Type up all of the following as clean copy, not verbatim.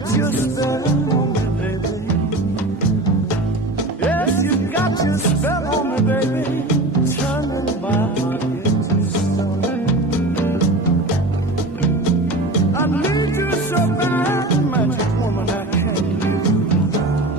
got your spell on me, baby. Yes, you got your spell on me, baby. Turning my heart into stone. I need you so bad, magic woman, I can't live without.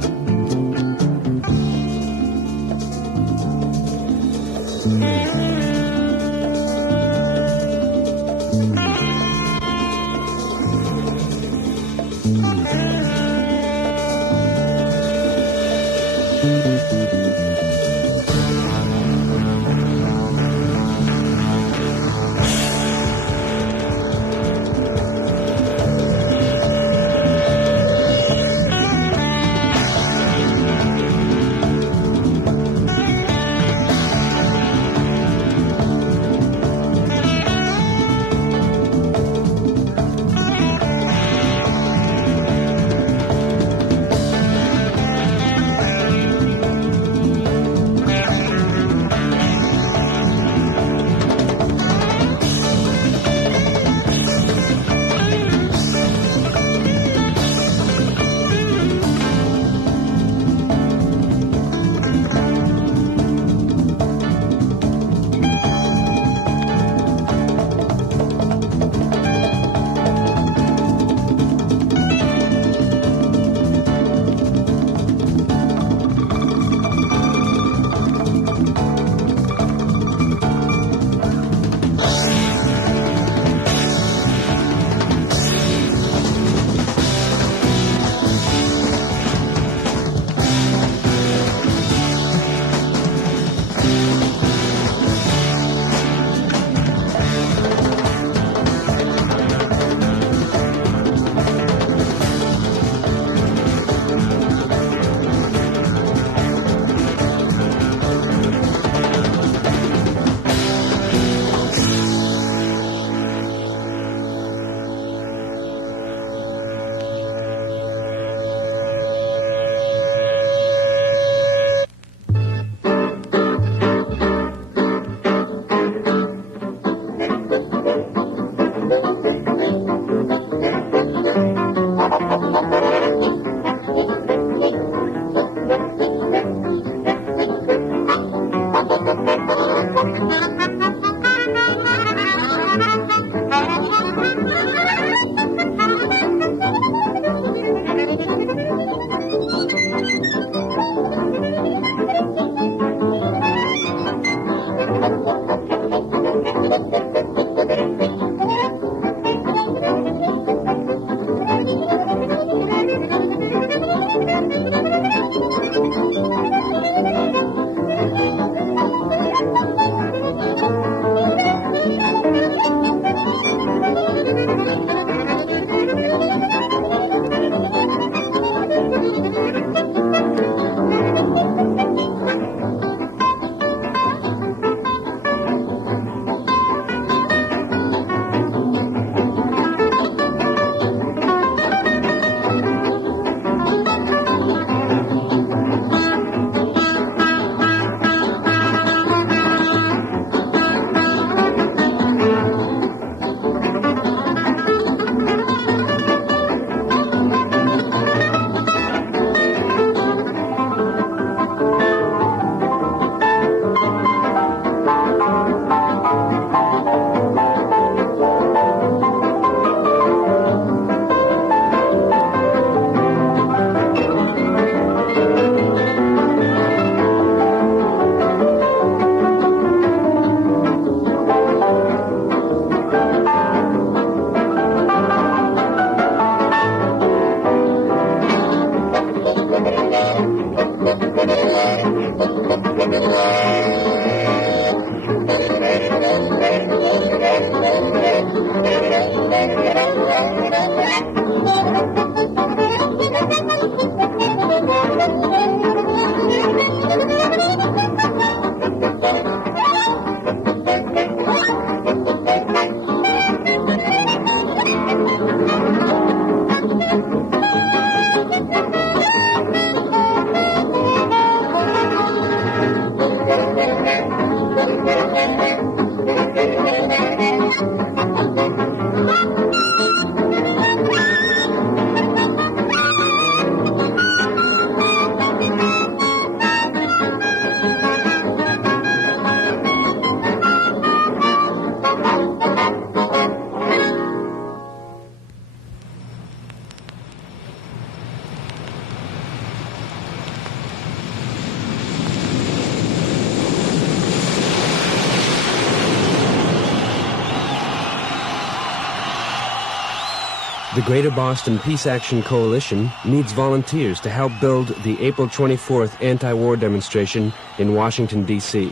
The Greater Boston Peace Action Coalition needs volunteers to help build the April 24th anti-war demonstration in Washington, D.C.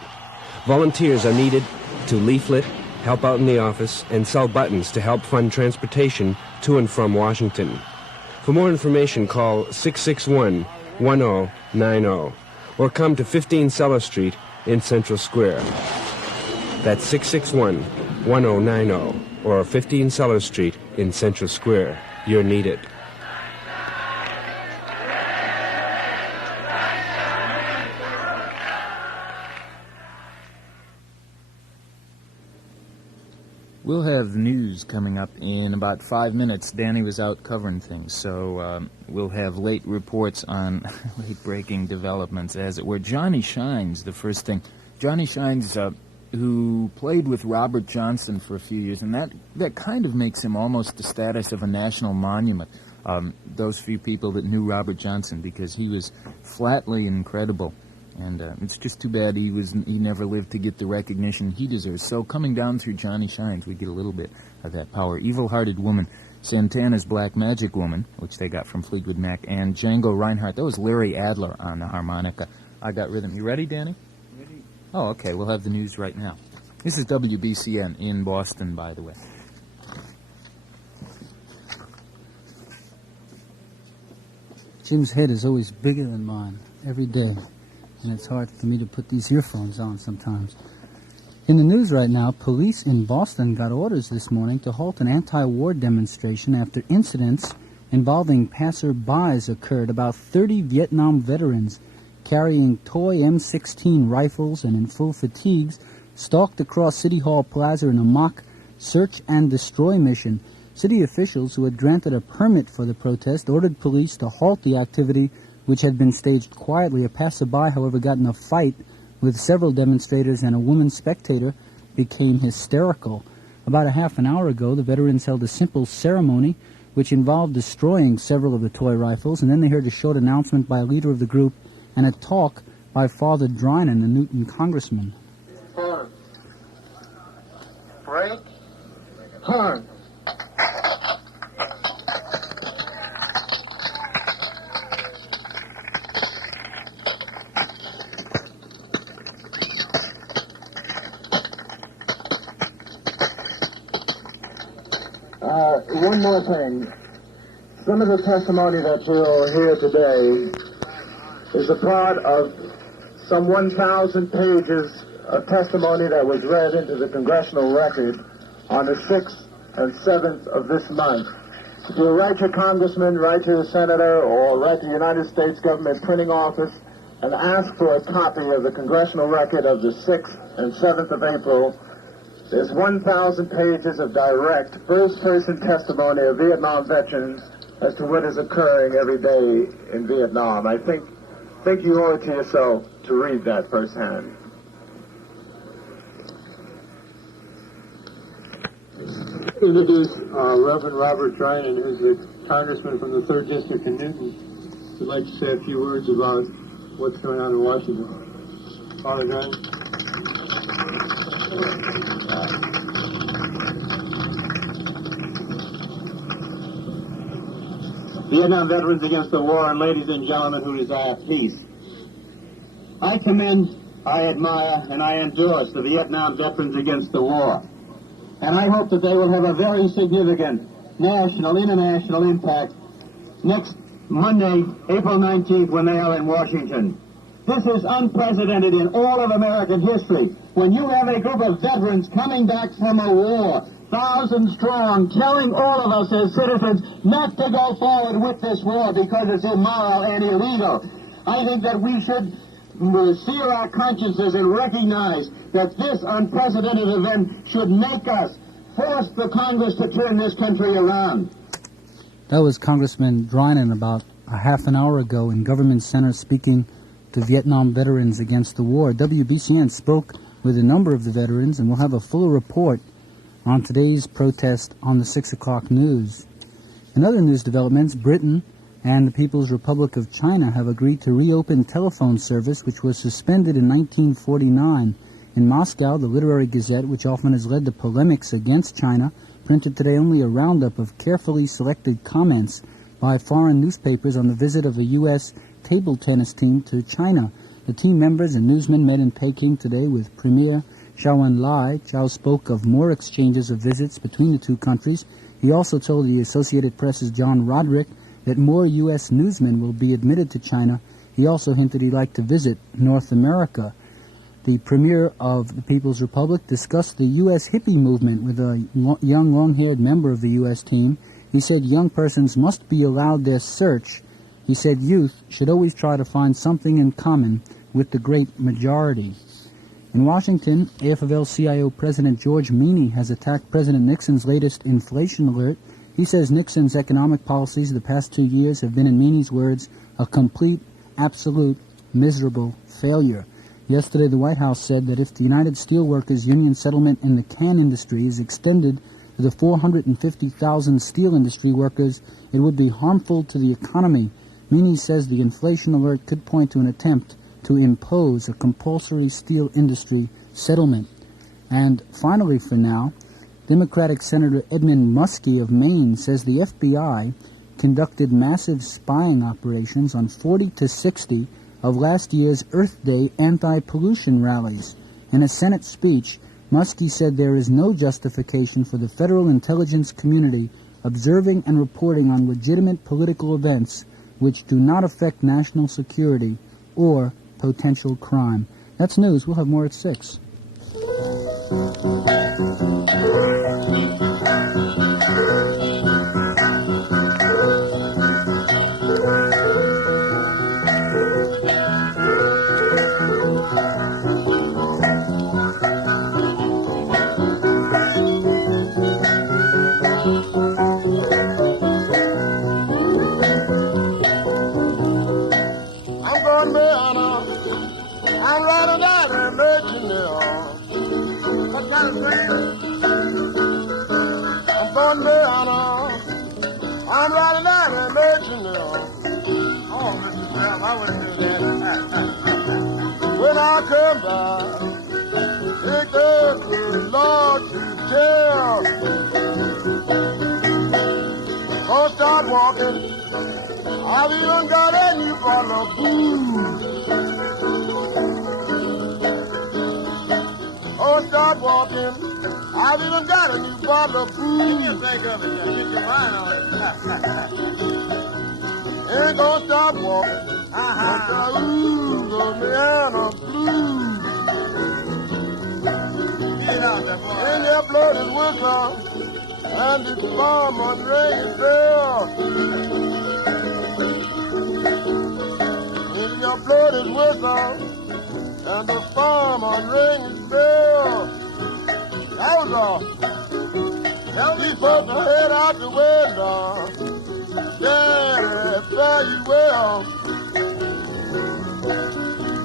Volunteers are needed to leaflet, help out in the office, and sell buttons to help fund transportation to and from Washington. For more information, call 661-1090 or come to 15 Suller Street in Central Square. That's 661-1090 or 15 Suller Street in Central Square. You're needed. We'll have the news coming up in about 5 minutes. Danny was out covering things, so we'll have late reports on late-breaking developments, as it were. Johnny Shines, the first thing. Johnny Shines, who played with Robert Johnson for a few years, and that kind of makes him almost the status of a national monument, those few people that knew Robert Johnson, because he was flatly incredible. And it's just too bad he never lived to get the recognition he deserves. So coming down through Johnny Shines, we get a little bit of that power. Evil-Hearted Woman, Santana's Black Magic Woman, which they got from Fleetwood Mac, and Django Reinhardt. That was Larry Adler on the harmonica. I got rhythm. You ready, Danny? Ready. Oh, okay. We'll have the news right now. This is WBCN in Boston, by the way. Jim's head is always bigger than mine, every day. And it's hard for me to put these earphones on sometimes. In the news right now, police in Boston got orders this morning to halt an anti-war demonstration after incidents involving passer-bys occurred. About 30 Vietnam veterans carrying toy M16 rifles and in full fatigues stalked across City Hall Plaza in a mock search and destroy mission. City officials who had granted a permit for the protest ordered police to halt the activity, which had been staged quietly. A passerby, however, got in a fight with several demonstrators, and a woman spectator became hysterical. About a half an hour ago, the veterans held a simple ceremony which involved destroying several of the toy rifles, and then they heard a short announcement by a leader of the group and a talk by Father Drinan, a Newton congressman. Horn. Break. Horn. One more thing. Some of the testimony that you'll hear today is a part of some 1,000 pages of testimony that was read into the congressional record on the 6th and 7th of this month. If you write your congressman, write your senator, or write the United States government printing office and ask for a copy of the congressional record of the 6th and 7th of April, there's 1,000 pages of direct first-person testimony of Vietnam veterans as to what is occurring every day in Vietnam. I think you owe it to yourself to read that firsthand. Introduce Reverend Robert Drinan, who's a congressman from the 3rd District in Newton. Would like to say a few words about what's going on in Washington. Father Drinan. Vietnam Veterans Against the War, and ladies and gentlemen who desire peace. I commend, I admire, and I endorse the Vietnam Veterans Against the War. And I hope that they will have a very significant national, international impact next Monday, April 19th, when they are in Washington. This is unprecedented in all of American history. When you have a group of veterans coming back from a war, thousands strong, telling all of us as citizens not to go forward with this war because it's immoral and illegal. I think that we should seal our consciences and recognize that this unprecedented event should make us force the Congress to turn this country around. That was Congressman Drinan about a half an hour ago in Government Center speaking to Vietnam Veterans Against the War. WBCN spoke with a number of the veterans, and we'll have a fuller report on today's protest on the 6 o'clock news. In other news developments, Britain and the People's Republic of China have agreed to reopen telephone service, which was suspended in 1949. In Moscow, the Literary Gazette, which often has led to polemics against China, printed today only a roundup of carefully selected comments by foreign newspapers on the visit of a U.S. table tennis team to China. The team members and newsmen met in Peking today with Premier Zhou Enlai. Zhou spoke of more exchanges of visits between the two countries. He also told the Associated Press's John Roderick that more U.S. newsmen will be admitted to China. He also hinted he'd like to visit North America. The Premier of the People's Republic discussed the U.S. hippie movement with a young, long-haired member of the U.S. team. He said young persons must be allowed their search. He said youth should always try to find something in common with the great majority. In Washington, AFL-CIO President George Meany has attacked President Nixon's latest inflation alert. He says Nixon's economic policies the past 2 years have been, in Meany's words, a complete, absolute, miserable failure. Yesterday, the White House said that if the United Steelworkers Union settlement in the can industry is extended to the 450,000 steel industry workers, it would be harmful to the economy. Meany says the inflation alert could point to an attempt to impose a compulsory steel industry settlement. And finally, for now, Democratic Senator Edmund Muskie of Maine says the FBI conducted massive spying operations on 40 to 60 of last year's Earth Day anti-pollution rallies. In a Senate speech, Muskie said there is no justification for the federal intelligence community observing and reporting on legitimate political events which do not affect national security or potential crime. That's news. We'll have more at 6. I'm riding down and merchant now. Oh, Mr. Brown, I wouldn't do that. When I come by, it goes to Lord to tell. Gonna start walking. I've even got a new bottle of booze. Gonna start walking. I've even got a new bottle of booze. You think of it, get your mind on it. Ain't gonna stop walking. Ooh, Louisiana blues. Get out there, boy. In your blood is wisdom, and it's farm on ringing bell. In your blood is wisdom, and the farm on ringing bell. That was all. These folks are head out the window. Yeah, fare you well.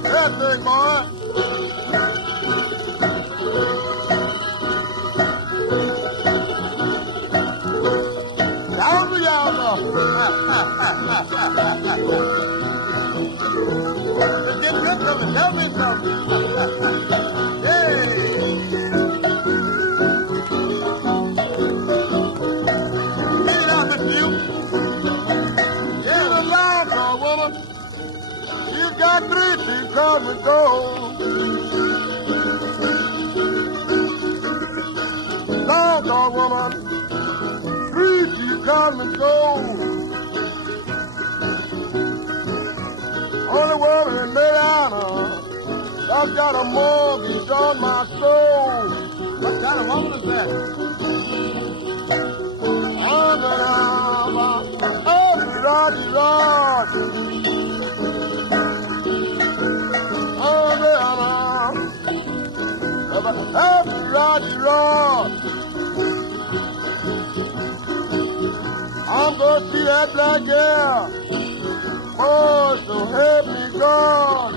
That thing, boy. Down to y'all, get good from it. Tell me something. Yeah. Got 3 feet come and go. Long dog woman, 3 feet come and go. Only woman in Mariana, I've got a mortgage on my soul. What kind of woman is that? I'm gonna Roddy Rod. Roddy Rod. I'm gonna see that black girl. Oh, so help me God.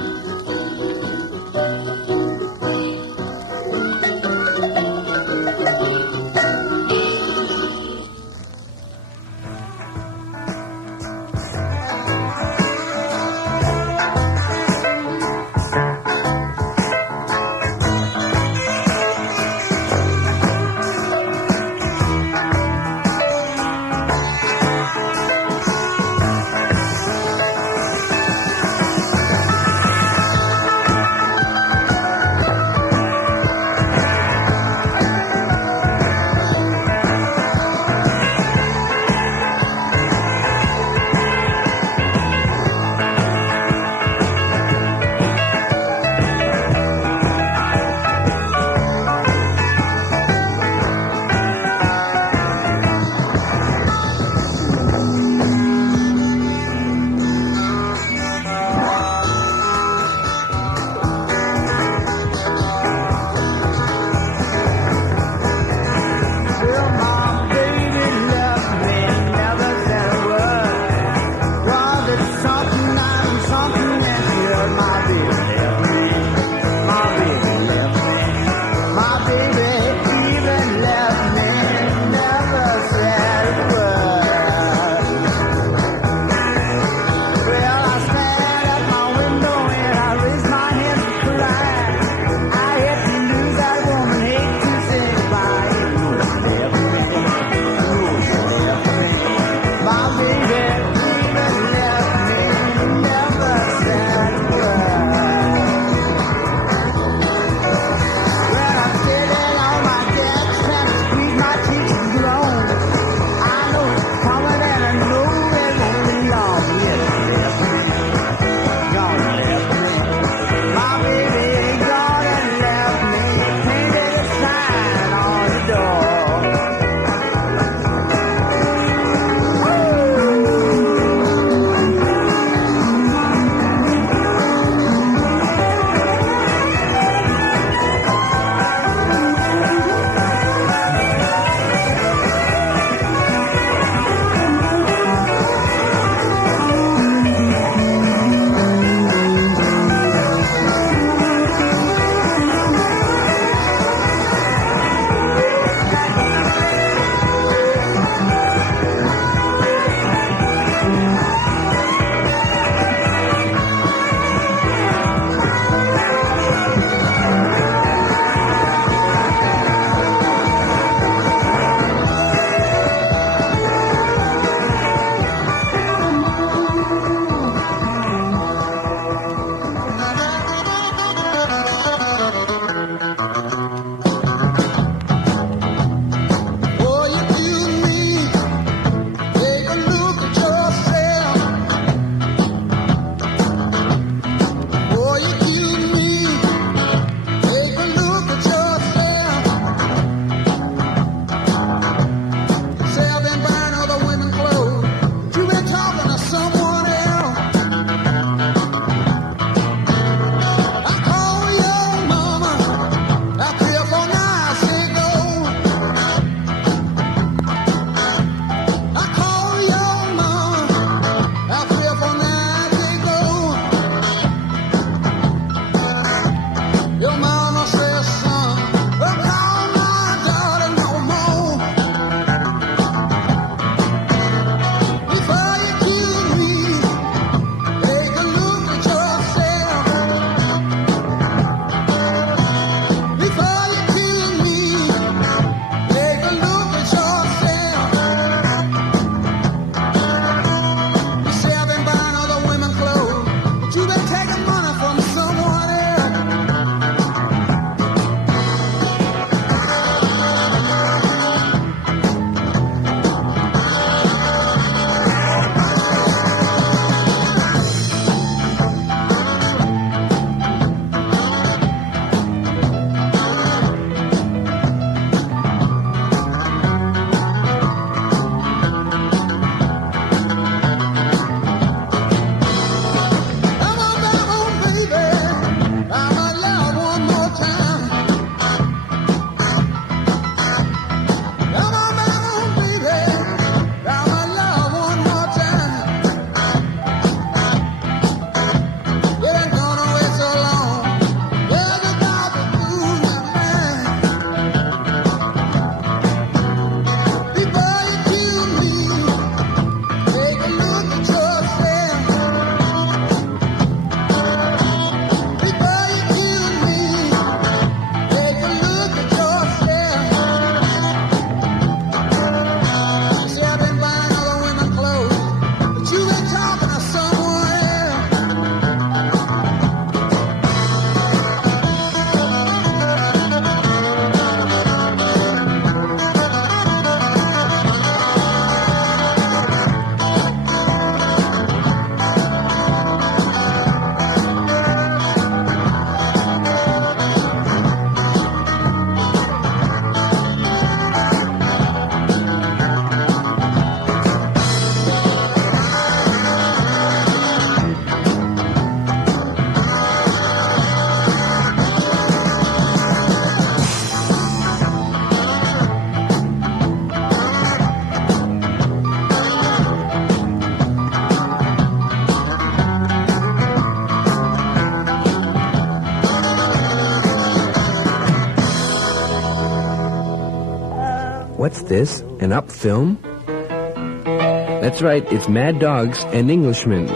What's this? An up film? That's right, it's Mad Dogs and Englishmen.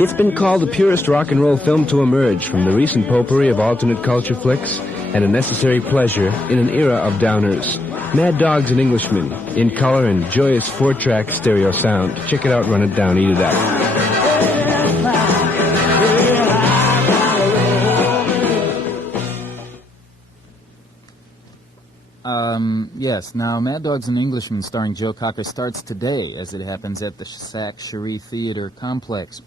It's been called the purest rock and roll film to emerge from the recent potpourri of alternate culture flicks and a necessary pleasure in an era of downers. Mad Dogs and Englishmen, in color and joyous 4-track stereo sound. Check it out, run it down, eat it up. Yes, now Mad Dogs and Englishmen starring Joe Cocker starts today, as it happens, at the Sac Cherie Theater Complex.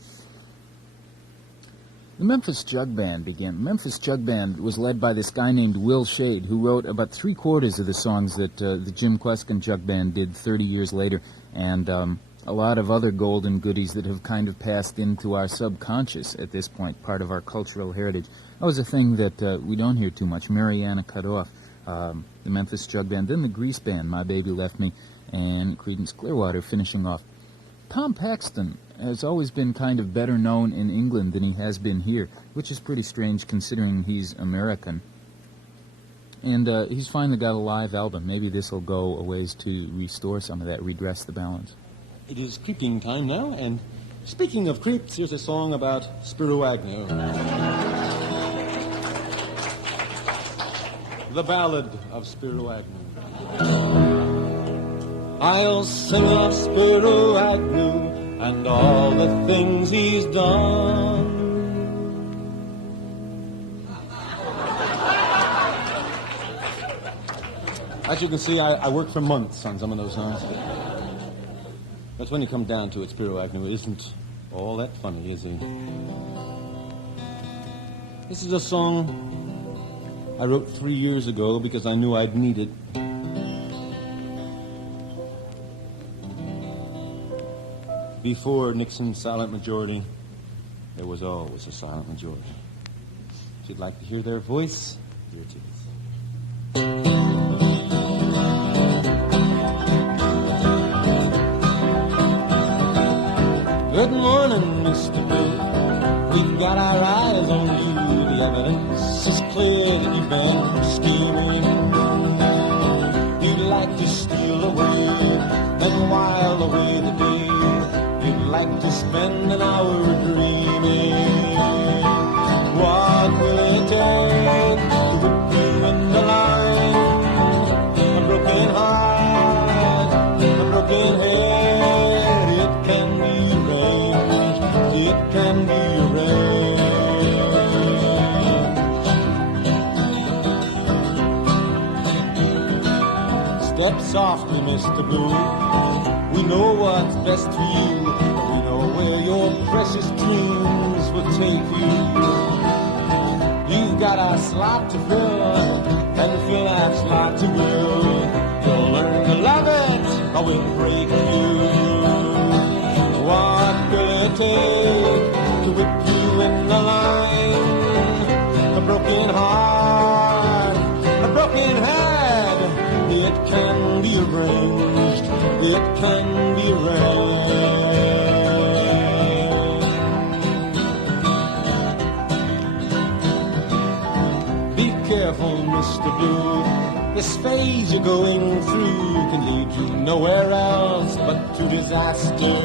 The Memphis Jug Band began. Memphis Jug Band was led by this guy named Will Shade, who wrote about 3/4 of the songs that the Jim Kweskin Jug Band did 30 years later, and a lot of other golden goodies that have kind of passed into our subconscious at this point, part of our cultural heritage. That was a thing that we don't hear too much. Mariana cut off. The Memphis Jug Band, then the Grease Band, My Baby Left Me, and Creedence Clearwater finishing off. Tom Paxton has always been kind of better known in England than he has been here, which is pretty strange considering he's American. And he's finally got a live album. Maybe this will go a ways to restore some of that, redress the balance. It is creeping time now, and speaking of creeps, here's a song about Spiro Agnew. The Ballad of Spiro Agnew. I'll sing of Spiro Agnew and all the things he's done. As you can see, I worked for months on some of those songs. But when you come down to it, Spiro Agnew isn't all that funny, is he? This is a song I wrote 3 years ago because I knew I'd need it. Before Nixon's silent majority, there was always a silent majority. If you'd like to hear their voice, here it is. Good morning, Mr. Bill. We've got our eyes on you. The evidence is clear that you've been scheming. You'd like to steal away, then while away the day. You'd like to spend an hour dreaming. What will it take to whip you in the line? A broken heart, a broken head. It can be arranged, it can be arranged. Step softly, Mr. Blue. We know what's best for you. We know where your precious dreams will take you. You've got a slot to fill, and fill that slot to will. You'll learn to love it, or we'll break you. What will it take to whip you in the line? A broken heart, a broken head. It can be arranged, it can be arranged. Be careful, Mr. Blue. This phase you're going through can lead you nowhere else but to disaster.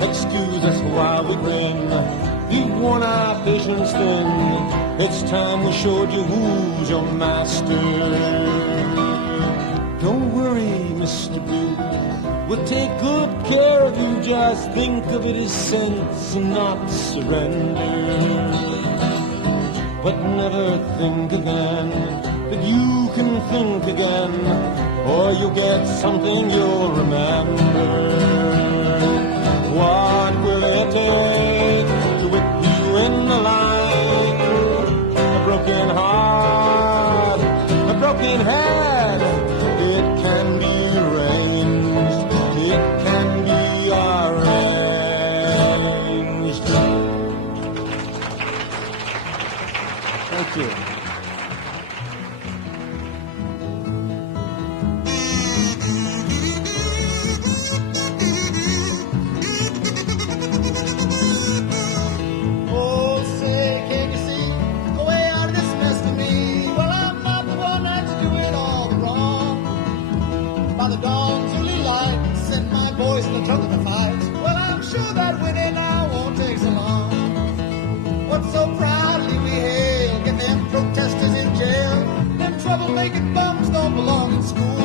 Excuse us while we grin. You've worn our patience thin. It's time we showed you who's your master. Don't worry, Mr. Blue. We'll take good care of you. Just think of it as sense and not surrender. But never think again that you can think again, or you'll get something you'll remember. What will it take to whip you in the line? A broken heart, a broken head. It can be arranged, it can be arranged. Thank you. By the dawn's early light, send my voice in the trunk of the fight. Well, I'm sure that winning now won't take so long. What so proudly we hail, get them protesters in jail. Them trouble-making bums don't belong in school.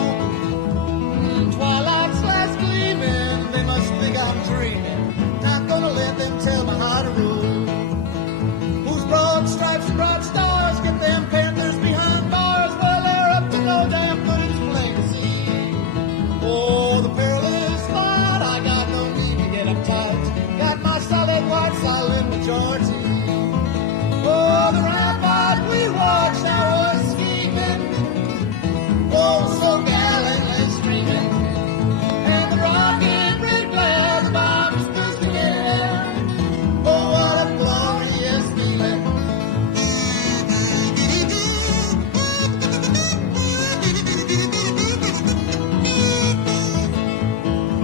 Twilight's last gleaming, they must think I'm dreaming. Not gonna let them tell me how to rule. Whose broad stripes and broad stars get them panthers behind bars? Well, they're up to no damn good, it's plain to see. Oh, the perilous thought, I got no need to get uptight. Got my solid white silent majority. Oh, the rampart we watched, now was scheming. Oh, so gallantly streaming. And the rocket red glare, the bombs bursting in. Oh, what a glorious feeling.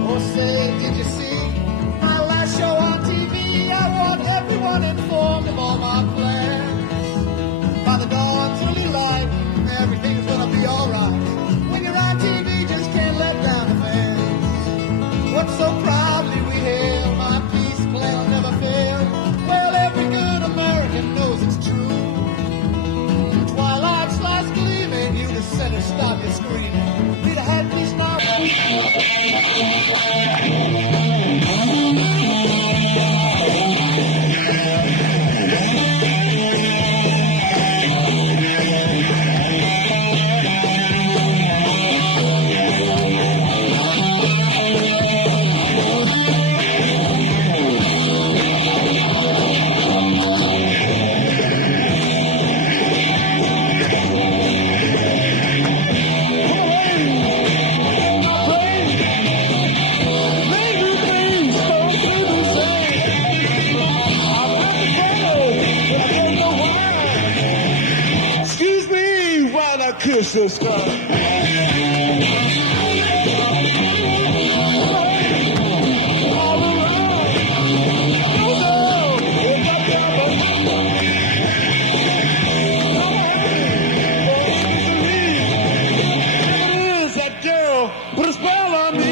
Oh, say, did you see my last show on TV? I want everyone informed of all my plans. By the dawn's early light, everything's gonna be alright. When you're on TV, just can't let down the fans. What so proudly we hail, my peace plan will never fail. Well, every good American knows it's true. Twilight's last gleaming, you the center, stop your screaming. We'd have had peace now. Excuse me while I kiss this guy. That girl put a spell on me.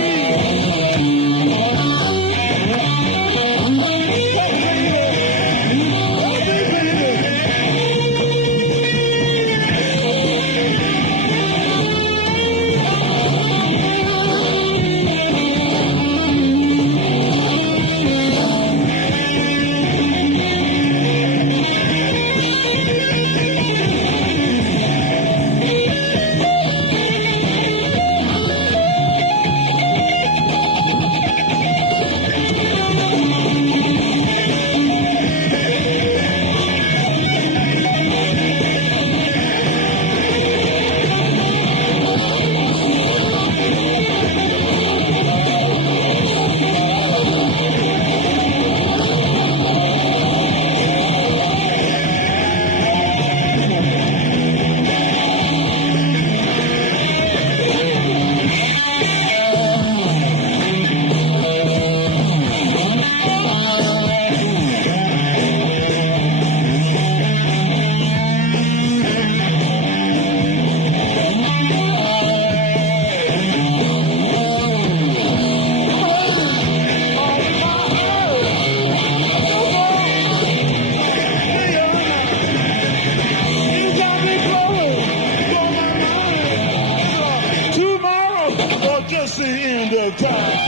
Just the end of time.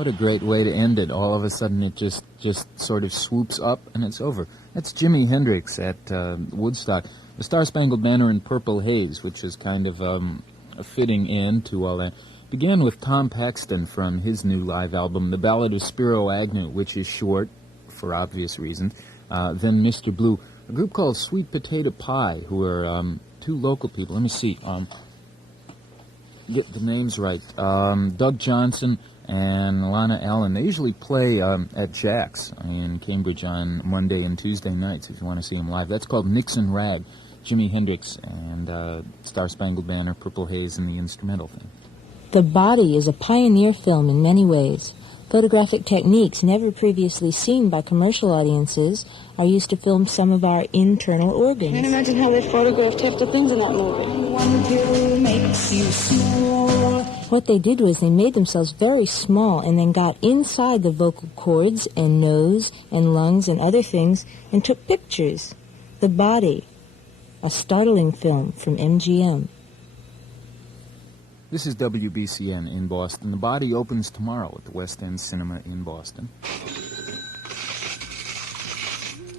What a great way to end it. All of a sudden it just sort of swoops up and it's over. That's Jimi Hendrix at Woodstock. The Star-Spangled Banner in Purple Haze, which is kind of a fitting end to all that, began with Tom Paxton from his new live album, The Ballad of Spiro Agnew, which is short, for obvious reasons. Then Mr. Blue, a group called Sweet Potato Pie, who are two local people. Let me see. Get the names right. Doug Johnson and Lana Allen. They usually play at Jack's in Cambridge on Monday and Tuesday nights if you want to see them live. That's called Nixon Rag. Jimi Hendrix and Star-Spangled Banner, Purple Haze, and the instrumental thing. The Body is a pioneer film in many ways. Photographic techniques never previously seen by commercial audiences are used to film some of our internal organs. I can't imagine how they photographed half the things in that movie. One pill makes you small. What they did was they made themselves very small and then got inside the vocal cords and nose and lungs and other things and took pictures. The Body, a startling film from MGM. This is WBCN in Boston. The Body opens tomorrow at the West End Cinema in Boston.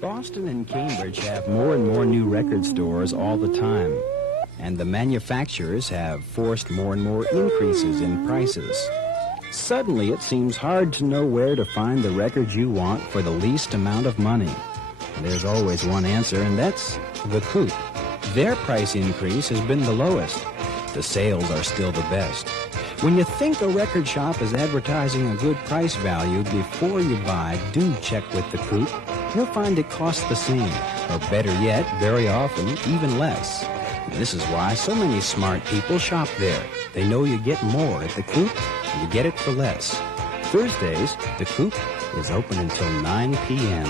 Boston and Cambridge have more and more new record stores all the time, and the manufacturers have forced more and more increases in prices. Suddenly, it seems hard to know where to find the record you want for the least amount of money. There's always one answer, and that's the Coop. Their price increase has been the lowest. The sales are still the best. When you think a record shop is advertising a good price value before you buy, do check with the Coop. You'll find it costs the same, or better yet, very often, even less. And this is why so many smart people shop there. They know you get more at the Coop, and you get it for less. Thursdays, the Coop is open until 9 p.m.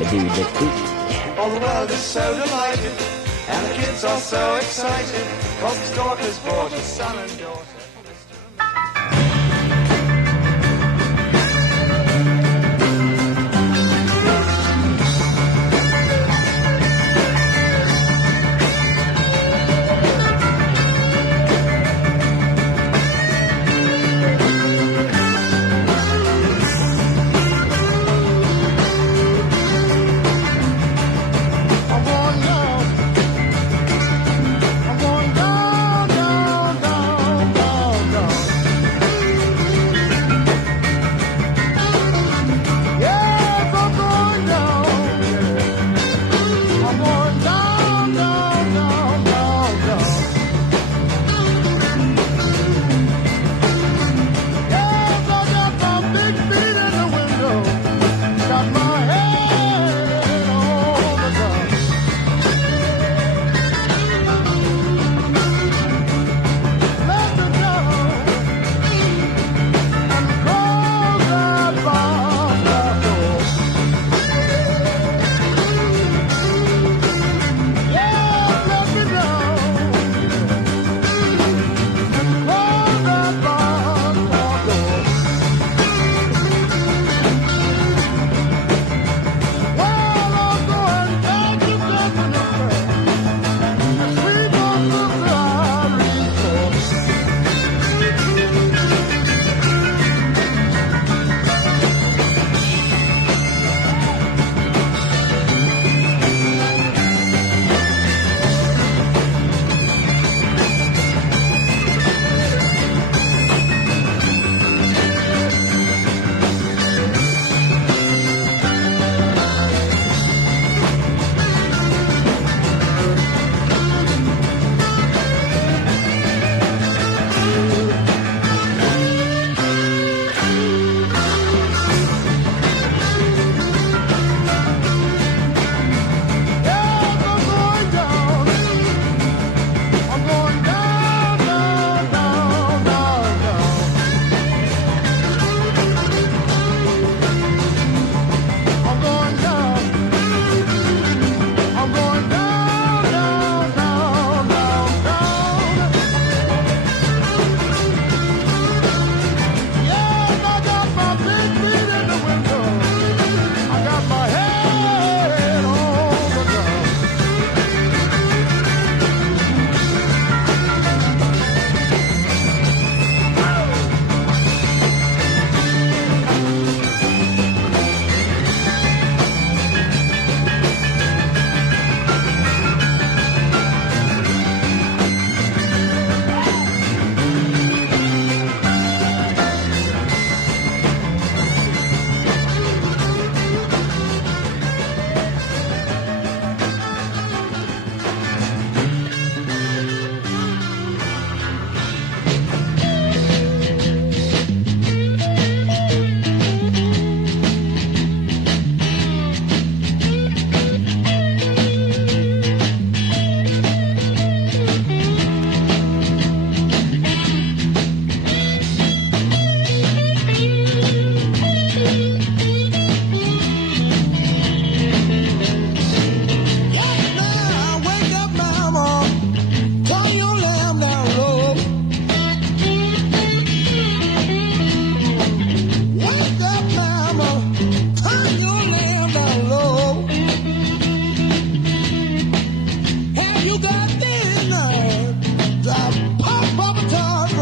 The Coop. All the world is so delighted, and the kids are so excited, cause the stalker's brought a son and daughter.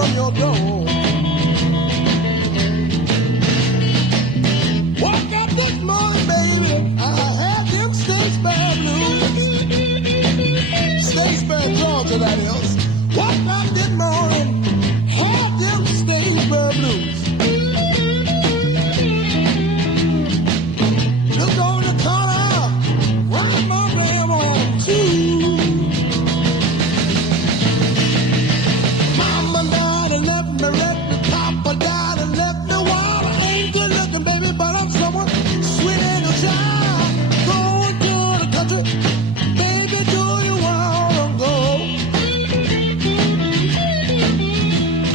from your door. Woke up this morning, baby, I had them Statesboro blues. Statesboro, Georgia, that is. Woke up this morning, had them Statesboro blues. Looked on the corner, right my grandma too. Mama died and left me wrecked, Papa died and left me wild. I ain't good looking, baby, but I'm someone sweet and a child. Going to the country, baby, do you wanna go?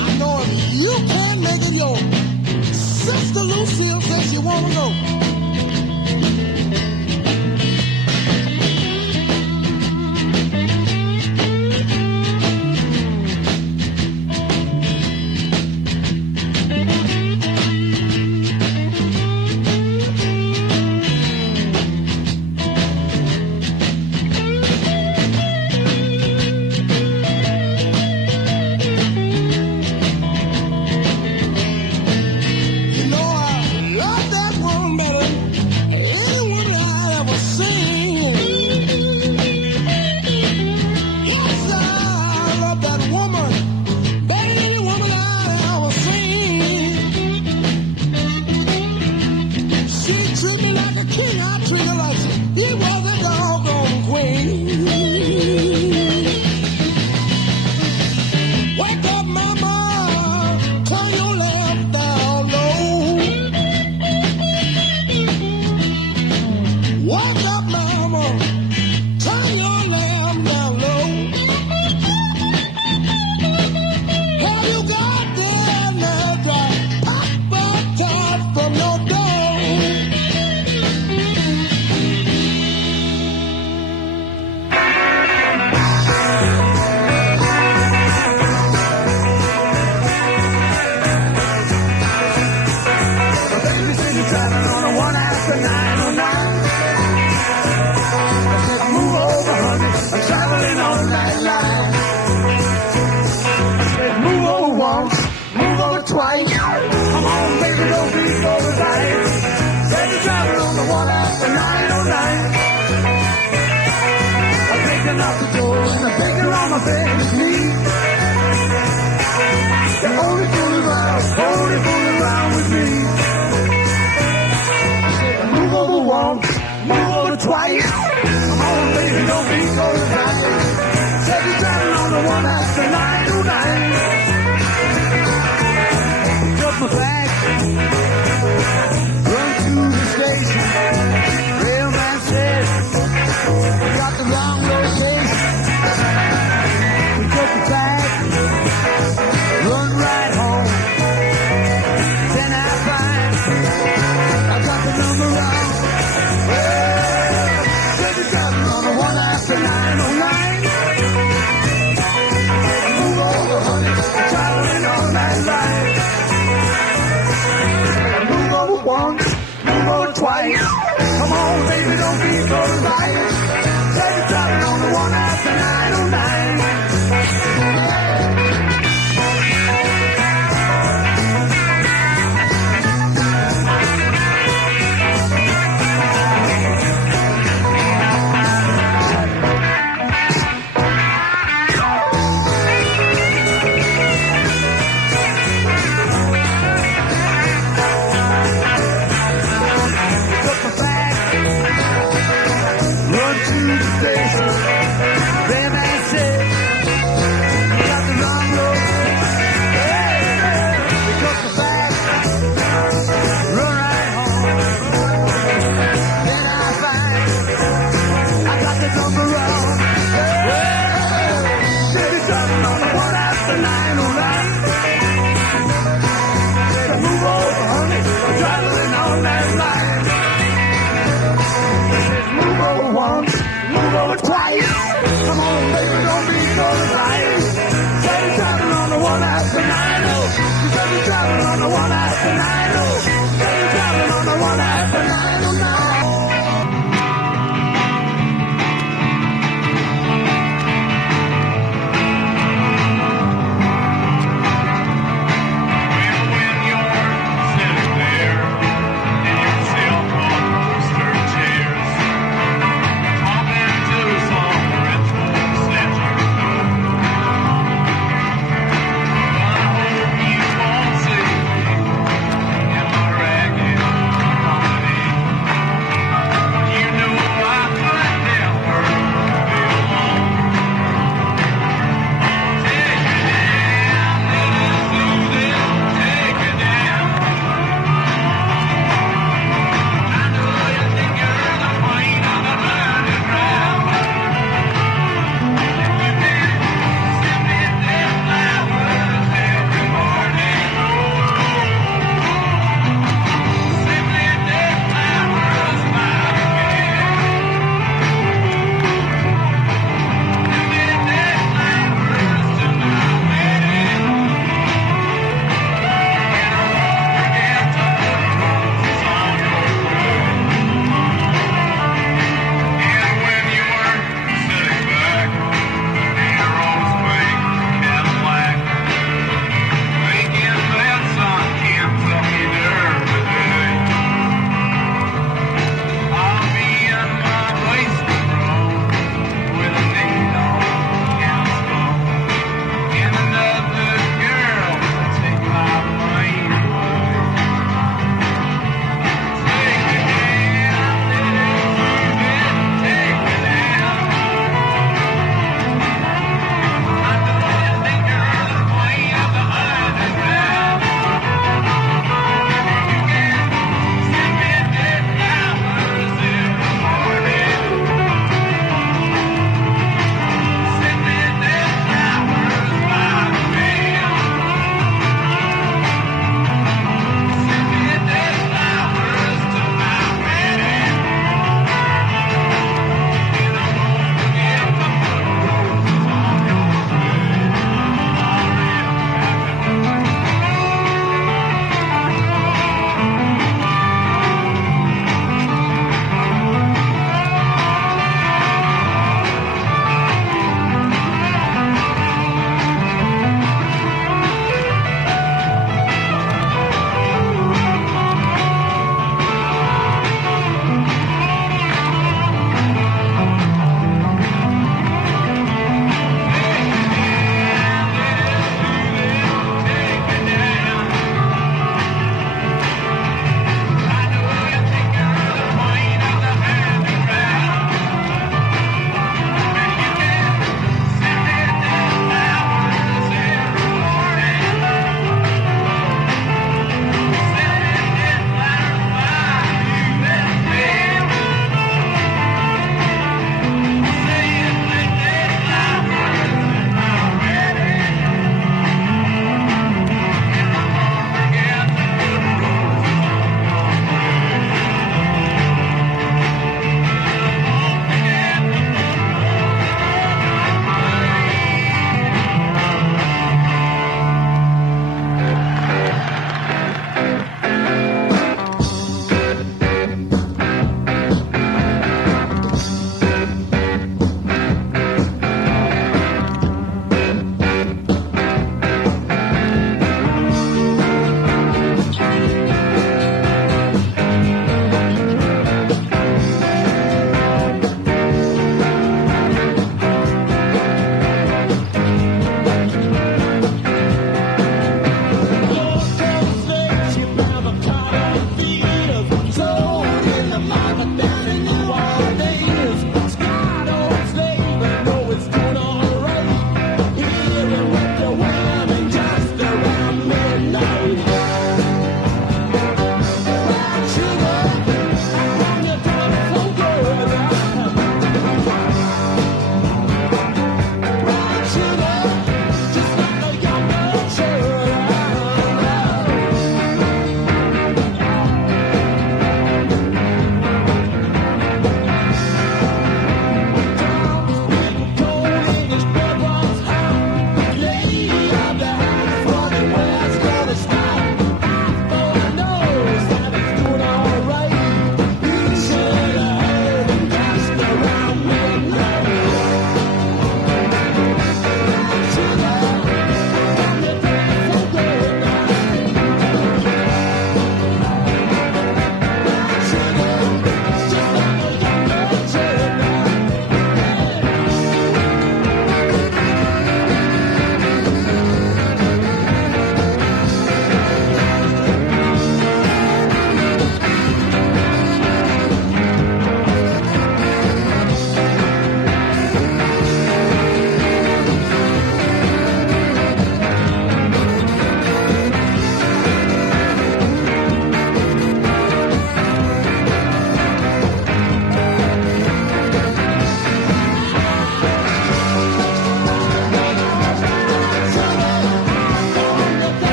I know if you can't make it, your sister Lucille says she wanna go. You know I love that woman better than any woman I ever seen. Yes, I love that woman better than any woman I ever seen. She treated me like a king, I treat her like he was a doggone queen. Wake up, mama, turn your lamp down low. Wake up, mama, turn your lamp down low. Have you got that nerve drive up top from your door? Baby, see you driving on a one after 909. I said, move over, honey. I'm traveling on that line. I said, move over once, move over twice. Come on, baby, don't be so tight. Said you're driving on the one after 909. I'm picking up the door and I'm picking on my baby's knee. They're only fooling around with me. Move over once, move over twice. Come on, baby, don't be so tight. Said you're driving on the one after 909. Took my bag, run to the station. Railman said, we got the wrong location. We took the bag, run right home. Then I find I got the number wrong. Well, said you're driving on the one after 909. Move over, honey, I'm traveling on that line. Move over once, move over twice. Come on, baby, don't be so tight. Said you're driving on the one after 909. Took my bag, run to the station. Railman said, you got the wrong road. Hey, we took the bag, run right home. Then I find I got the number wrong. Well, said you're driving on the one after 909. Said move over, honey, I'm traveling on that line. Move over once, move over twice. Come on, baby, don't be so tight. Said you're driving on the one after 909. You said you're driving on the one after 909. Said you're driving on the one after 909.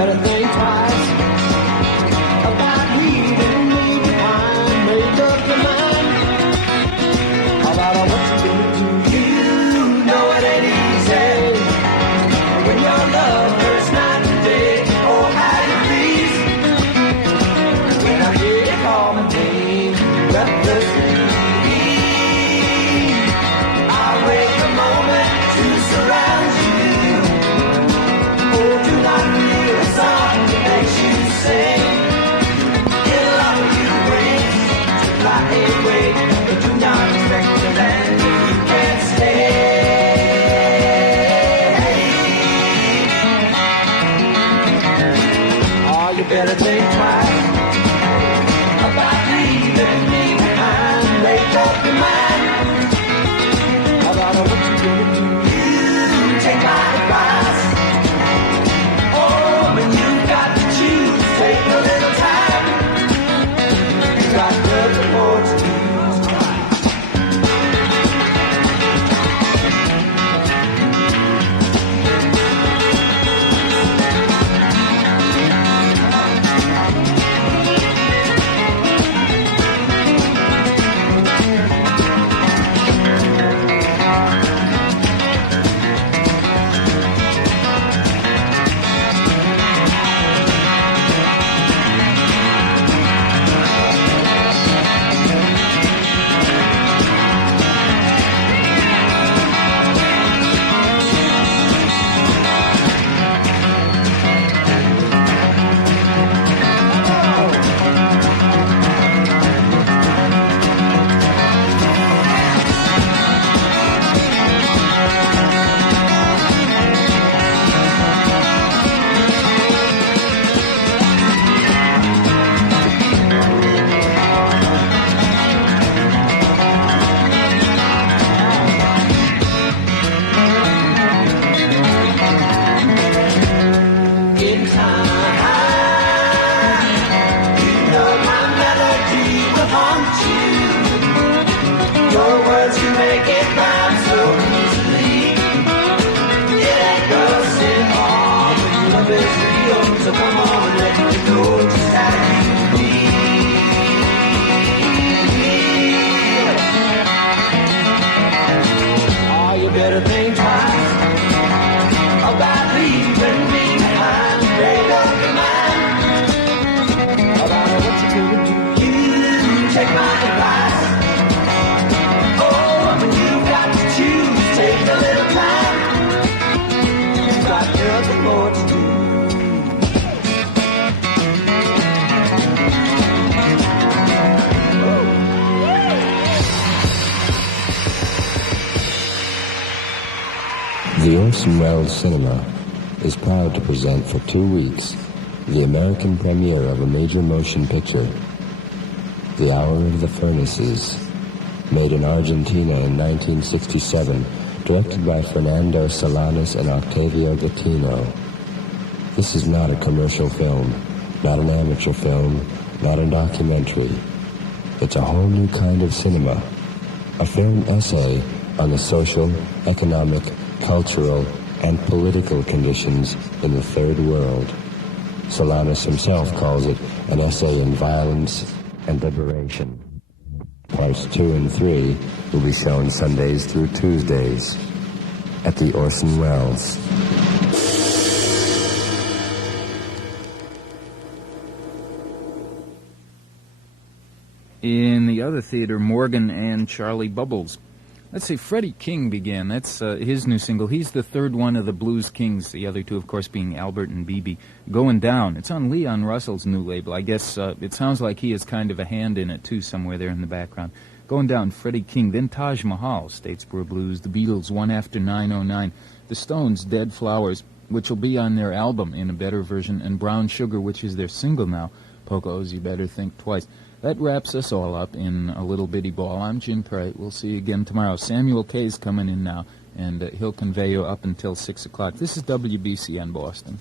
better think twice about leaving me behind. Make up your mind about what you're gonna do. You know it ain't easy when your love hurts night and day. Oh, how you please when I hear you call my name breathlessly. I'll wait a moment to surround you. Oh, do not feel a song that makes you sing. It'll offer you wings to fly away, but do not expect to land if you can't stay. Oh, you better think twice about leaving me behind. Make up your mind about what you're gonna do. You take my advice. Oh, when you've got to choose, take a little time. You've got nothing more to do. In time, you know my melody will haunt you. Your words can make it rhyme so easily. It ain't just in all when love is real. So come on, let me know just how you feel. Oh, you better think twice about leaving me behind. Make up your mind about what you're gonna do. You take my advice. Oh, when you've got to choose, take a little time. You've got nothing more to do. The Orson Welles Cinema is proud to present for 2 weeks the American premiere of a major motion picture, The Hour of the Furnaces, made in Argentina in 1967, directed by Fernando Solanas and Octavio Gattino. This is not a commercial film, not an amateur film, not a documentary. It's a whole new kind of cinema, a film essay on the social, economic, cultural, and political conditions in the Third World. Solanas himself calls it an essay in violence and liberation. Parts 2 and 3 will be shown Sundays through Tuesdays at the Orson Welles. In the other theater, Morgan and Charlie Bubbles. Let's see, Freddie King began. That's his new single. He's the third one of the Blues Kings, the other two, of course, being Albert and Beebe. Going Down. It's on Leon Russell's new label. I guess it sounds like he has kind of a hand in it, too, somewhere there in the background. Going Down, Freddie King. Then Taj Mahal, Statesboro Blues. The Beatles, One After 909. The Stones, Dead Flowers, which will be on their album in a better version. And Brown Sugar, which is their single now. Poco's, You Better Think Twice. That wraps us all up in a little bitty ball. I'm Jim Prate. We'll see you again tomorrow. Samuel Kay's coming in now, and he'll convey you up until 6 o'clock. This is WBCN Boston.